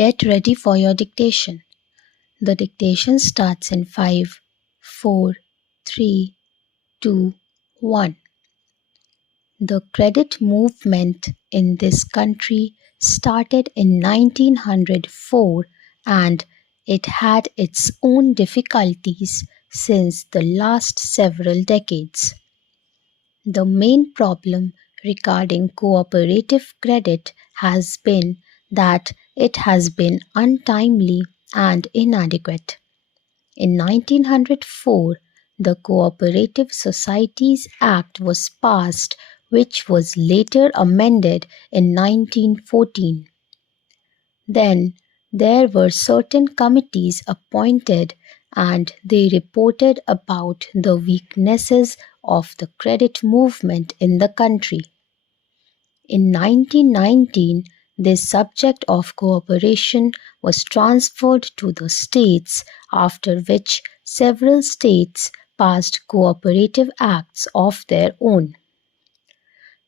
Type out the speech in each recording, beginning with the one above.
Get ready for your dictation. The dictation starts in 5, 4, 3, 2, 1. The credit movement in this country started in 1904 and it had its own difficulties since the last several decades. The main problem regarding cooperative credit has been that it has been untimely and inadequate. In 1904, the Cooperative Societies Act was passed, which was later amended in 1914. Then there were certain committees appointed and they reported about the weaknesses of the credit movement in the country. In 1919, this subject of cooperation was transferred to the states, after which several states passed cooperative acts of their own.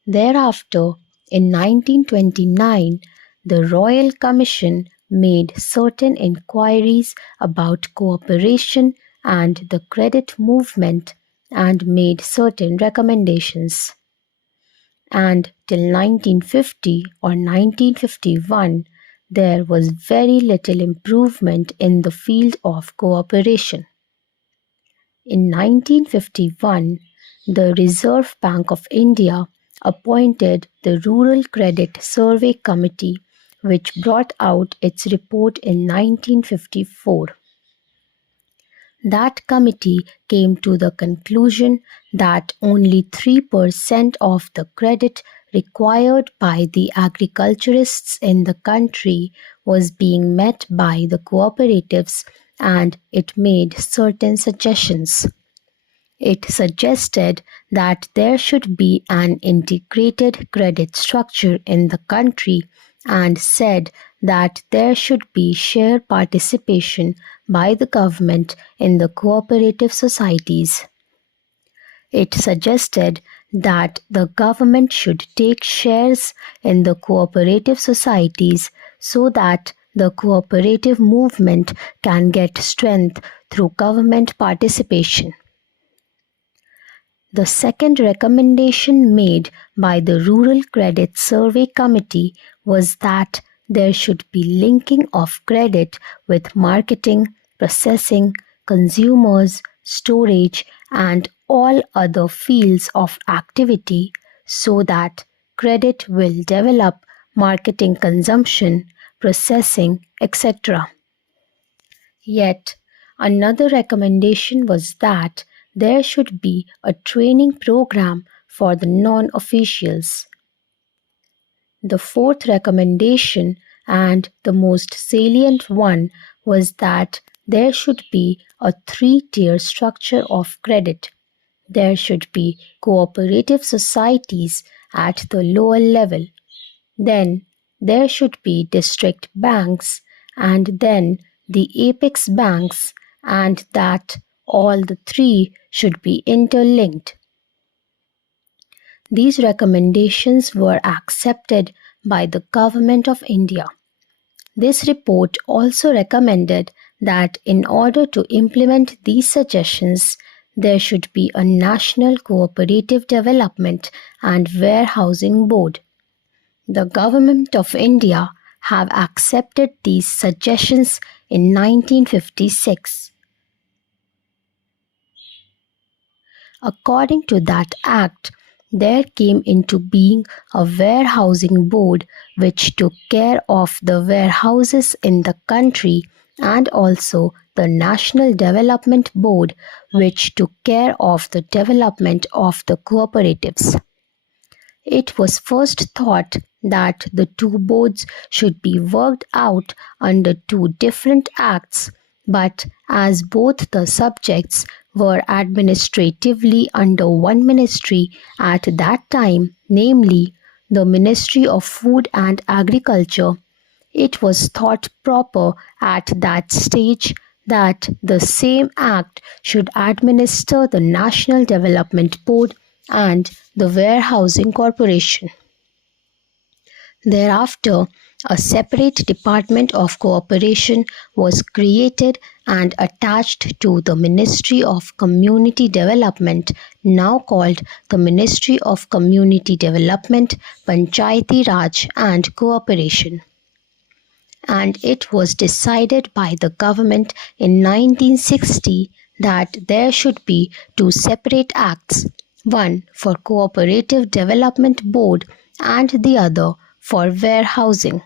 Thereafter, in 1929, the Royal Commission made certain inquiries about cooperation and the credit movement and made certain recommendations. And till 1950 or 1951, there was very little improvement in the field of cooperation. In 1951, the Reserve Bank of India appointed the Rural Credit Survey Committee, which brought out its report in 1954. That committee came to the conclusion that only 3% of the credit required by the agriculturists in the country was being met by the cooperatives, and it made certain suggestions. It suggested that there should be an integrated credit structure in the country and said that there should be share participation by the government in the cooperative societies. It suggested that the government should take shares in the cooperative societies so that the cooperative movement can get strength through government participation. The second recommendation made by the Rural Credit Survey Committee was that there should be linking of credit with marketing, processing, consumers, storage, and all other fields of activity so that credit will develop marketing, consumption, processing, etc. Yet, another recommendation was that there should be a training program for the non-officials. The fourth recommendation, and the most salient one, was that there should be a 3-tier structure of credit. There should be cooperative societies at the lower level. Then there should be district banks, and then the apex banks, and that all the 3 should be interlinked. These recommendations were accepted by the Government of India. This report also recommended that in order to implement these suggestions, there should be a National Cooperative Development and Warehousing Board. The Government of India have accepted these suggestions in 1956. According to that act, there came into being a warehousing board which took care of the warehouses in the country, and also the National Development Board which took care of the development of the cooperatives. It was first thought that the 2 boards should be worked out under 2 different acts, but as both the subjects were administratively under one ministry at that time, namely the Ministry of Food and Agriculture, it was thought proper at that stage that the same act should administer the National Development Board and the Warehousing Corporation. Thereafter, a separate Department of Cooperation was created and attached to the Ministry of Community Development, now called the Ministry of Community Development, Panchayati Raj and Cooperation. And it was decided by the government in 1960 that there should be two separate acts, one for Cooperative Development Board and the other for warehousing.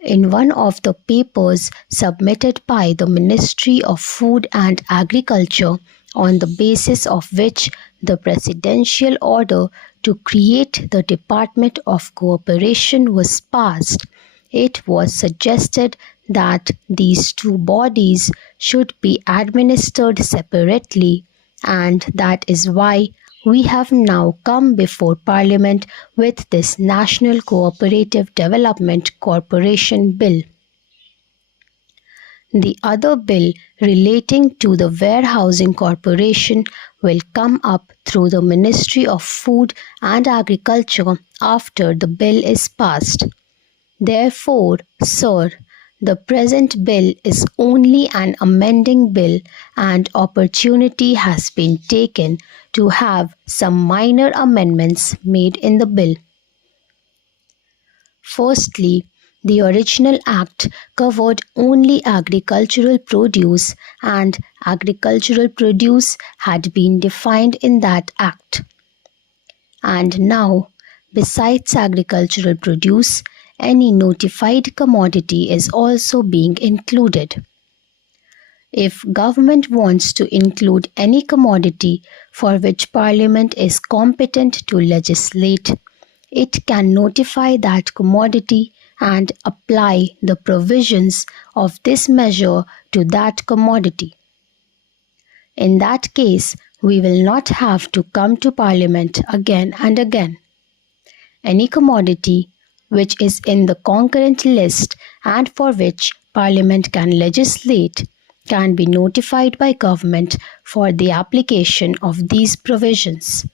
In one of the papers submitted by the Ministry of Food and Agriculture, on the basis of which the presidential order to create the Department of Cooperation was passed, it was suggested that these two bodies should be administered separately, and that is why we have now come before Parliament with this National Cooperative Development Corporation Bill. The other bill relating to the Warehousing Corporation will come up through the Ministry of Food and Agriculture after the bill is passed. Therefore, sir, the present bill is only an amending bill, and opportunity has been taken to have some minor amendments made in the bill. Firstly, the original act covered only agricultural produce, and agricultural produce had been defined in that act. And now, besides agricultural produce, any notified commodity is also being included. If government wants to include any commodity for which Parliament is competent to legislate, it can notify that commodity and apply the provisions of this measure to that commodity. In that case, we will not have to come to Parliament again and again. Any commodity which is in the concurrent list and for which Parliament can legislate can be notified by government for the application of these provisions.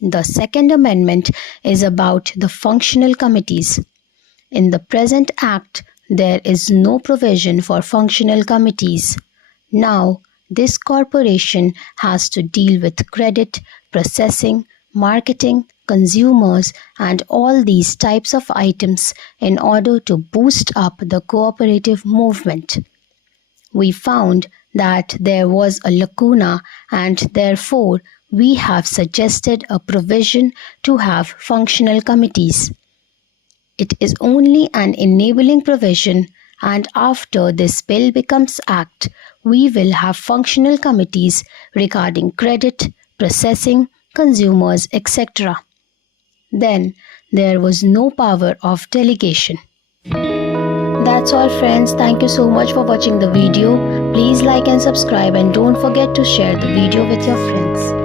The second amendment is about the functional committees. In the present Act, there is no provision for functional committees. Now, this corporation has to deal with credit, processing, marketing, consumers, and all these types of items in order to boost up the cooperative movement. We found that there was a lacuna, and therefore we have suggested a provision to have functional committees. It is only an enabling provision, and after this bill becomes act, we will have functional committees regarding credit, processing, consumers, etc. Then there was no power of delegation. That's all, friends. Thank you so much for watching the video. Please like and subscribe, and don't forget to share the video with your friends.